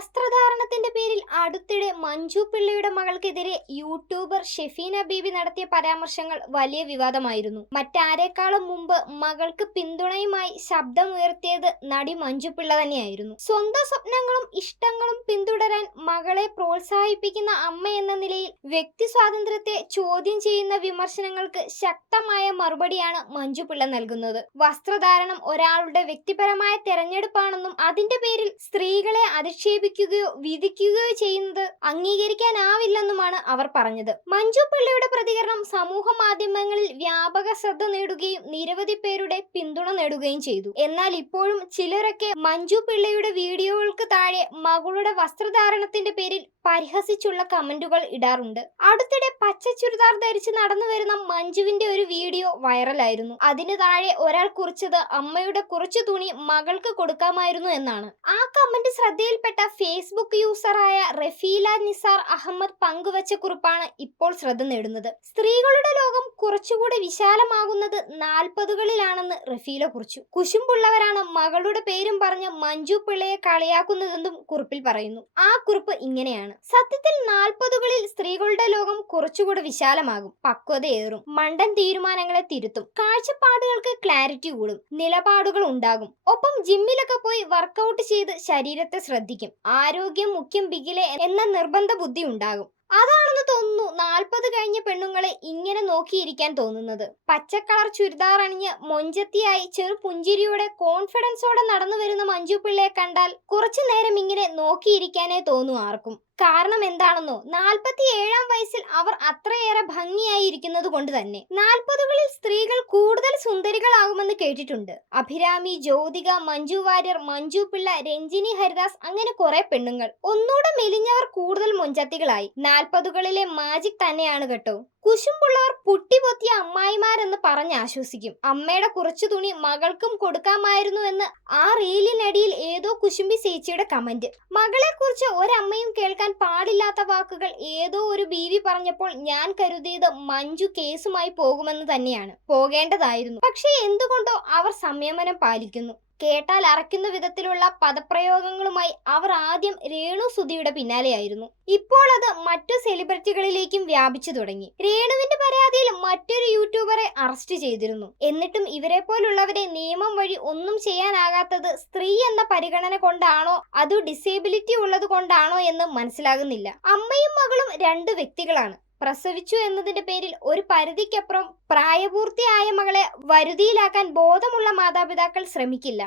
വസ്ത്രധാരണത്തിന്റെ പേരിൽ അടുത്തിടെ മഞ്ജു പിള്ളയുടെ മകൾക്കെതിരെ യൂട്യൂബർ ഷെഫീന ബീബി നടത്തിയ പരാമർശങ്ങൾ വലിയ വിവാദമായിരുന്നു. മറ്റാരേക്കാളും മുമ്പ് മകൾക്ക് പിന്തുണയുമായി ശബ്ദമുയർത്തിയത് നടി മഞ്ജു പിള്ള തന്നെയായിരുന്നു. സ്വന്തം സ്വപ്നങ്ങളും ഇഷ്ടങ്ങളും പിന്തുടരാൻ മകളെ പ്രോത്സാഹിപ്പിക്കുന്ന അമ്മ എന്ന നിലയിൽ വ്യക്തി സ്വാതന്ത്ര്യത്തെ ചോദ്യം ചെയ്യുന്ന വിമർശനങ്ങൾക്ക് ശക്തമായ മറുപടിയാണ് മഞ്ജു പിള്ള നൽകുന്നത്. വസ്ത്രധാരണം ഒരാളുടെ വ്യക്തിപരമായ തെരഞ്ഞെടുപ്പാണെന്നും അതിന്റെ പേരിൽ സ്ത്രീകളെ അധിക്ഷേപിക്കുകയോ വിധിക്കുകയോ ചെയ്യുന്നത് അംഗീകരിക്കാനാവില്ലെന്നുമാണ് അവർ പറഞ്ഞത്. മഞ്ജു പിള്ളയുടെ പ്രതികരണം സമൂഹ മാധ്യമങ്ങളിൽ വ്യാപക ശ്രദ്ധ നേടുകയും നിരവധി പേരുടെ പിന്തുണ നേടുകയും ചെയ്തു. എന്നാൽ ഇപ്പോഴും ചിലരൊക്കെ മഞ്ജു പിള്ളയുടെ വീഡിയോകൾക്ക് താഴെ മകളുടെ വസ്ത്രധാരണത്തിന്റെ പേരിൽ പരിഹസിച്ചുള്ള കമന്റുകൾ ഇടാറുണ്ട്. അടുത്തിടെ പച്ച ചുരിദാർ ധരിച്ച് നടന്നു വരുന്ന മഞ്ജുവിന്റെ ഒരു വീഡിയോ വൈറലായിരുന്നു. അതിന് താഴെ ഒരാൾ കുറിച്ചത് അമ്മയുടെ കുറച്ചു തുണി മകൾക്ക് കൊടുക്കാമായിരുന്നു എന്നാണ്. ആ കമന്റ് ശ്രദ്ധയിൽപ്പെട്ട ഫേസ്ബുക്ക് യൂസറായ റഫീല നിസാർ അഹമ്മദ് പങ്കുവച്ച കുറിപ്പാണ് ഇപ്പോൾ ശ്രദ്ധ നേടുന്നത്. സ്ത്രീകളുടെ ലോകം കുറച്ചുകൂടി വിശാലമാകുന്നത് 40കളിലാണെന്ന് റഫീല കുറിച്ചു. കുശുമ്പുള്ളവരാണ് മകളുടെ പേരും പറഞ്ഞ് മഞ്ജു പിള്ളയെ കളിയാക്കുന്നതെന്നും കുറിപ്പിൽ പറയുന്നു. ആ കുറിപ്പ് ഇങ്ങനെയാണ്: സത്യത്തിൽ 40കളിൽ സ്ത്രീകളുടെ ലോകം കുറച്ചുകൂടി വിശാലമാകും, പക്വതയേറും, മണ്ടൻ തീരുമാനങ്ങളെ തിരുത്തും, കാഴ്ചപ്പാടുകൾക്ക് ക്ലാരിറ്റി കൂടും, നിലപാടുകൾ ഉണ്ടാകും, ഒപ്പം ജിമ്മിലൊക്കെ പോയി വർക്കൗട്ട് ചെയ്ത് ശരീരത്തെ ശ്രദ്ധിക്കും, ആരോഗ്യം മുഖ്യം ബിഗിലെ എന്ന നിർബന്ധ ബുദ്ധി ഉണ്ടാകും. അതാണെന്ന് തോന്നുന്നു 40 കഴിഞ്ഞ പെണ്ണുങ്ങളെ ഇങ്ങനെ നോക്കിയിരിക്കാൻ തോന്നുന്നത്. പച്ചക്കളർ ചുരിദാർ അണിഞ്ഞ് മൊഞ്ചത്തിയായി ചെറു പുഞ്ചിരിയോടെ കോൺഫിഡൻസോടെ നടന്നു വരുന്ന മഞ്ജു പിള്ളയെ കണ്ടാൽ കുറച്ചു നേരം ഇങ്ങനെ നോക്കിയിരിക്കാനേ തോന്നൂ ആർക്കും. കാരണം എന്താണെന്നോ, 47ാം വയസ്സിൽ അവർ അത്രയേറെ ഭംഗിയായി ഇരിക്കുന്നത് കൊണ്ട് തന്നെ. 40കളിൽ സ്ത്രീകൾ കൂടുതൽ സുന്ദരികളാകുമെന്ന് കേട്ടിട്ടുണ്ട്. അഭിരാമി, ജ്യോതിക, മഞ്ജു വാര്യർ, മഞ്ജു പിള്ള, രഞ്ജിനി ഹരിദാസ്, അങ്ങനെ കുറെ പെണ്ണുങ്ങൾ. ഒന്നൂടെ മെലിഞ്ഞവർ കൂടുതൽ മൊഞ്ചത്തികളായി. 40കളിലെ മാജിക് തന്നെയാണ് കേട്ടോ. കുശുമ്പുള്ളവർ പുട്ടിപൊത്തിയ അമ്മായിമാരെന്ന് പറഞ്ഞ് ആശ്വസിക്കും. അമ്മയുടെ കുറച്ചു തുണി മകൾക്കും കൊടുക്കാമായിരുന്നു എന്ന് ആ റീലിനടിയിൽ ഏതോ കുശുമ്പി ചേച്ചിയുടെ കമന്റ്. മകളെ കുറിച്ച് ഒരമ്മയും കേൾക്കാൻ പാടില്ലാത്ത വാക്കുകൾ ഏതോ ഒരു ബീവി പറഞ്ഞപ്പോൾ ഞാൻ കരുതിയത് മഞ്ജു കേസുമായി പോകുമെന്ന് തന്നെയാണ്. പോകേണ്ടതായിരുന്നു. പക്ഷേ എന്തുകൊണ്ടോ അവർ സംയമനം പാലിക്കുന്നു. കേട്ടാൽ അറയ്ക്കുന്ന വിധത്തിലുള്ള പദപ്രയോഗങ്ങളുമായി അവർ ആദ്യം രേണു സുധിയുടെ പിന്നാലെയായിരുന്നു. ഇപ്പോൾ അത് മറ്റു സെലിബ്രിറ്റികളിലേക്കും വ്യാപിച്ചു തുടങ്ങി. രേണുവിന്റെ പരാതിയിൽ മറ്റൊരു യൂട്യൂബറെ അറസ്റ്റ് ചെയ്തിരുന്നു. എന്നിട്ടും ഇവരെ പോലുള്ളവരെ നിയമം വഴി ഒന്നും ചെയ്യാനാകാത്തത് സ്ത്രീ എന്ന പരിഗണന കൊണ്ടാണോ അതോ ഡിസേബിലിറ്റി ഉള്ളത് കൊണ്ടാണോ എന്ന് മനസ്സിലാകുന്നില്ല. അമ്മയും മകളും 2 വ്യക്തികളാണ്. പ്രസവിച്ചു എന്നതിന്റെ പേരിൽ ഒരു പരിധിക്കപ്പുറം പ്രായപൂർത്തിയായ മകളെ വരുതിയിലാക്കാൻ ബോധമുള്ള മാതാപിതാക്കൾ ശ്രമിക്കില്ല.